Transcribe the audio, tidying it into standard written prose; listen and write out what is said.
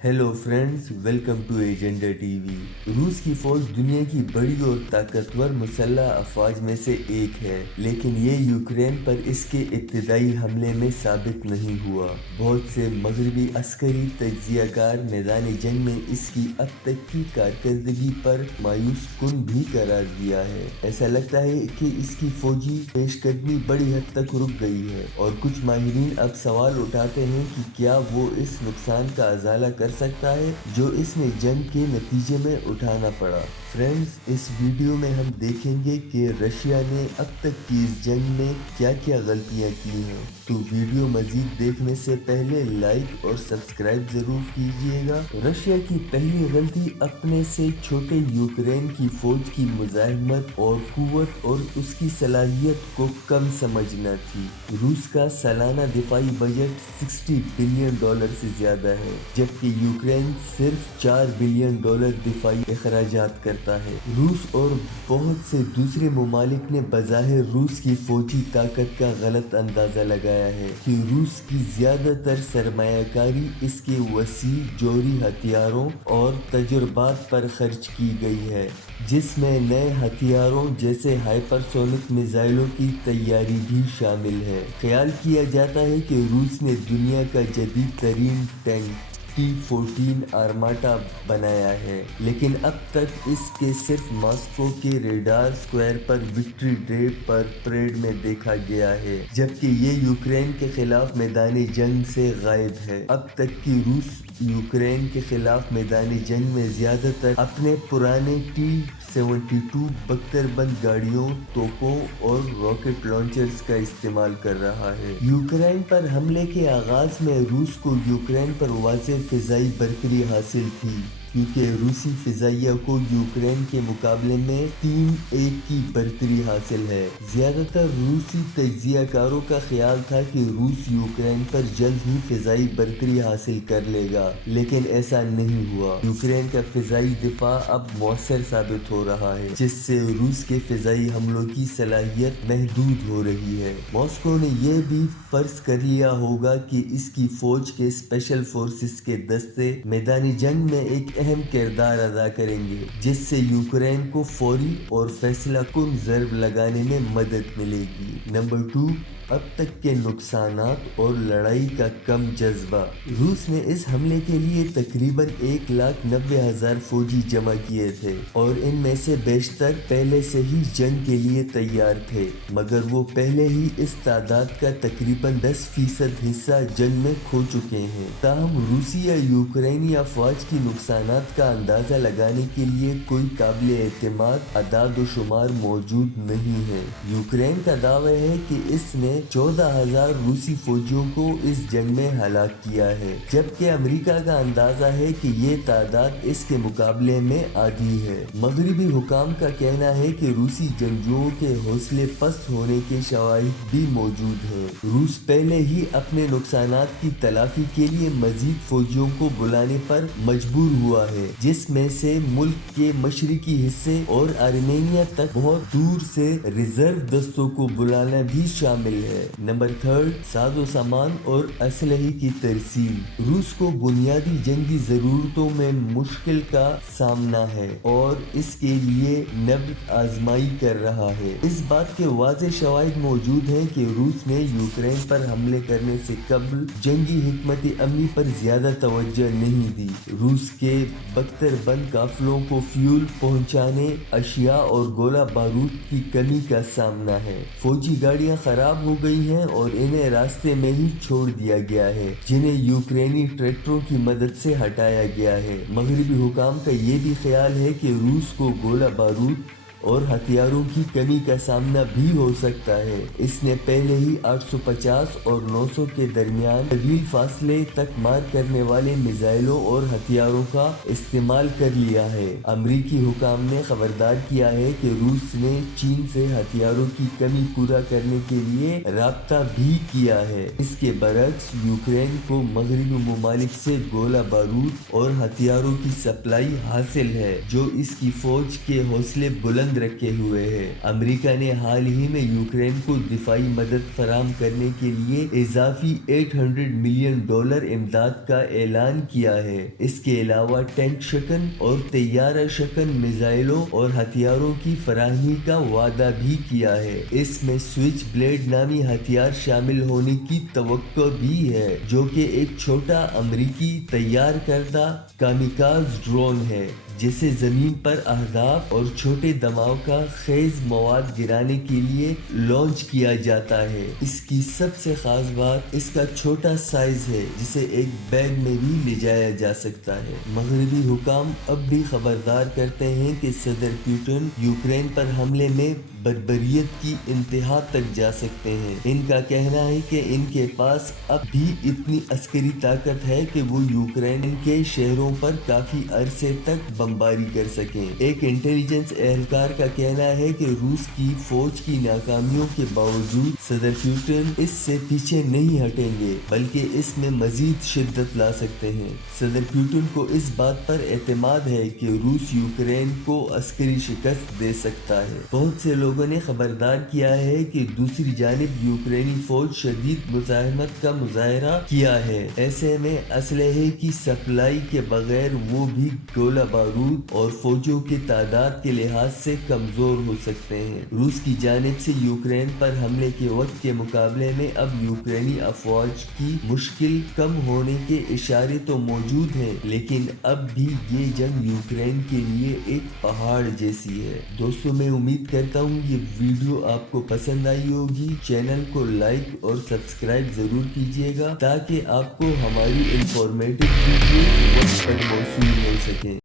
Hello friends, welcome to agenda TV. रूस की फौज दुनिया की बड़ी और ताकतवर मुसल्ह अफवाज में से एक है, लेकिन ये यूक्रेन पर इसके इब्तदाई हमले में साबित नहीं हुआ। बहुत से मगरबी अस्करी तज्जियाकार मैदान जंग में इसकी अब तक की कारकर्दगी पर मायूस कुन भी करार दिया है। ऐसा लगता है कि इसकी फौजी पेशकदमी बड़ी हद तक रुक गई है और कुछ माहिरीन अब सवाल उठाते हैं कि क्या वो इस नुकसान का अजाला कर सकता है जो इसने जंग के नतीजे में उठाना पड़ा। फ्रेंड्स, इस वीडियो में हम देखेंगे कि रशिया ने अब तक की इस जंग में क्या क्या गलतियां की हैं। तो वीडियो मजीद देखने से पहले लाइक और सब्सक्राइब जरूर कीजिएगा। रशिया की पहली गलती अपने से छोटे यूक्रेन की फौज की मुजाहिमत और कुव्वत और उसकी सलाहियत को कम समझना थी। रूस का सालाना दिफाई बजट $60 बिलियन से ज्यादा है, जबकि यूक्रेन सिर्फ $4 बिलियन दिफाई अखराजात करता है। रूस और बहुत से दूसरे ममालिक ने बज़ाहिर रूस की फौजी ताकत का गलत अंदाजा लगाया है कि रूस की ज्यादातर सरमायाकारी इसके वसी जोहरी हथियारों और तजुर्बात पर खर्च की गई है, जिसमें नए हथियारों जैसे हाइपरसोनिक मिसाइलों की तैयारी भी शामिल है। ख्याल किया जाता है कि रूस ने दुनिया का जदीद तरीन टैंक T-14 आर्माटा बनाया है, लेकिन अब तक इसके सिर्फ मॉस्को के रेडार स्क्वायर पर विक्ट्री डे पर परेड में देखा गया है, जबकि ये यूक्रेन के खिलाफ मैदानी जंग से गायब है। अब तक की रूस यूक्रेन के खिलाफ मैदानी जंग में ज्यादातर अपने पुराने T-72 बख्तरबंद गाड़ियों, तोपों और रॉकेट लॉन्चर्स का इस्तेमाल कर रहा है। यूक्रेन पर हमले के आगाज में रूस को यूक्रेन पर वाज़ेह फिजाई बरतरी हासिल थी, क्योंकि रूसी फिजाइया को यूक्रेन के मुकाबले में 3-1 की बरतरी हासिल है। ज्यादातर रूसी तज्जियाकारों का ख्याल था कि रूस यूक्रेन पर जल्द ही फिजाई बरतरी हासिल कर लेगा, लेकिन ऐसा नहीं हुआ। यूक्रेन का फिजाई दिफा अब मौसर साबित हो रहा है, जिससे रूस के फिजाई हमलों की सलाहियत महदूद हो रही है। मॉस्को ने यह भी फर्ज कर लिया होगा कि इसकी फौज के स्पेशल फोर्सेस के दस्ते मैदानी जंग में एक अहम किरदार अदा करेंगे, जिससे यूक्रेन को फौरी और फैसला कुन ज़र्ब लगाने में मदद मिलेगी। नंबर 2, अब तक के नुकसानात और लड़ाई का कम जज्बा। रूस ने इस हमले के लिए तकरीबन 1,90,000 फौजी जमा किए थे और इनमें से बेशतर पहले से ही जंग के लिए तैयार थे, मगर वो पहले ही इस तादाद का तकरीबन 10% हिस्सा जंग में खो चुके हैं। ताहम रूसी या यूक्रेनी अफवाज की नुकसानात का अंदाजा लगाने के लिए कोई काबिल एतमाद अदाद व शुमार मौजूद नहीं है। यूक्रेन का दावा है कि इसने 14,000 रूसी फौजियों को इस जंग में हलाक किया है, जबकि अमेरिका का अंदाजा है कि ये तादाद इसके मुकाबले में आधी है। मगरबी हुकाम का कहना है कि रूसी जंगजुओं के हौसले पस्त होने के शवाहिद भी मौजूद हैं। रूस पहले ही अपने नुकसानात की तलाफी के लिए मजीद फौजियों को बुलाने पर मजबूर हुआ है, जिसमें से मुल्क के मशरकी हिस्से और आर्मेनिया तक बहुत दूर से रिजर्व दस्तों को बुलाना भी शामिल है। नंबर 3, साजो सामान और असलहे की तरसील। रूस को बुनियादी जंगी जरूरतों में मुश्किल का सामना है और इसके लिए नब्ज आजमाई कर रहा है। इस बात के वाज़ेह शवाहिद मौजूद हैं कि रूस ने यूक्रेन पर हमले करने से कबल जंगी हिकमत अमली पर ज्यादा तवज्जो नहीं दी। रूस के बख्तरबंद काफिलों को फ्यूल पहुंचाने, अशिया और गोला बारूद की कमी का सामना है। फौजी गाड़ियां खराब हो गई हैं और इन्हें रास्ते में ही छोड़ दिया गया है, जिन्हें यूक्रेनी ट्रैक्टरों की मदद से हटाया गया है। मगरबी हुकाम का ये भी ख्याल है कि रूस को गोला बारूद और हथियारों की कमी का सामना भी हो सकता है। इसने पहले ही 850 और 900 के दरमियान तवील फासले तक मार करने वाले मिसाइलों और हथियारों का इस्तेमाल कर लिया है। अमरीकी हुकाम ने खबरदार किया है कि रूस ने चीन से हथियारों की कमी पूरा करने के लिए राब्ता भी किया है। इसके बरक्स यूक्रेन को मगरबी ममालिक से गोला बारूद और हथियारों की सप्लाई हासिल है, जो इसकी फौज के हौसले बुलंद بند رکھے ہوئے ہے۔ امریکہ نے حال ہی میں یوکرین کو دفاعی مدد فراہم کرنے کے لیے اضافی $800 ملین امداد کا اعلان کیا ہے۔ اس کے علاوہ ٹینک شکن اور طیارہ شکن میزائلوں اور ہتھیاروں کی فراہمی کا وعدہ بھی کیا ہے۔ اس میں سوئچ بلیڈ نامی ہتھیار شامل ہونے کی توقع بھی ہے، جو کہ ایک چھوٹا امریکی تیار کردہ کامیکاز ڈرون ہے جسے زمین پر اہداف اور چھوٹے دھماکہ خیز مواد گرانے کے لیے لانچ کیا جاتا ہے۔ اس کی سب سے خاص بات اس کا چھوٹا سائز ہے، جسے ایک بیگ میں بھی لے جایا جا سکتا ہے۔ مغربی حکام اب بھی خبردار کرتے ہیں کہ صدر پوٹن یوکرین پر حملے میں بربریت کی انتہا تک جا سکتے ہیں۔ ان کا کہنا ہے کہ ان کے پاس اب بھی اتنی عسکری طاقت ہے کہ وہ یوکرین کے شہروں پر کافی عرصے تک بمباری کر سکیں۔ ایک انٹیلیجنس اہلکار کا کہنا ہے کہ روس کی فوج کی ناکامیوں کے باوجود صدر پوٹن اس سے پیچھے نہیں ہٹیں گے، بلکہ اس میں مزید شدت لا سکتے ہیں۔ صدر پوٹن کو اس بات پر اعتماد ہے کہ روس یوکرین کو عسکری شکست دے سکتا ہے۔ بہت سے لوگوں نے خبردار کیا ہے کہ دوسری جانب یوکرینی فوج شدید مزاحمت کا مظاہرہ کیا ہے۔ ایسے میں اسلحے کی سپلائی کے بغیر وہ بھی گولہ بارود اور فوجوں کی تعداد کے لحاظ سے کمزور ہو سکتے ہیں۔ روس کی جانب سے یوکرین پر حملے کے وقت کے مقابلے میں اب یوکرینی افواج کی مشکل کم ہونے کے اشارے تو موجود ہیں، لیکن اب بھی یہ جنگ یوکرین کے لیے ایک پہاڑ جیسی ہے۔ دوستوں، میں امید کرتا ہوں یہ ویڈیو آپ کو پسند آئی ہوگی۔ چینل کو لائک اور سبسکرائب ضرور کیجیے گا تاکہ آپ کو ہماری انفارمیٹو ویڈیوز وقت پر موصول ہو سکیں۔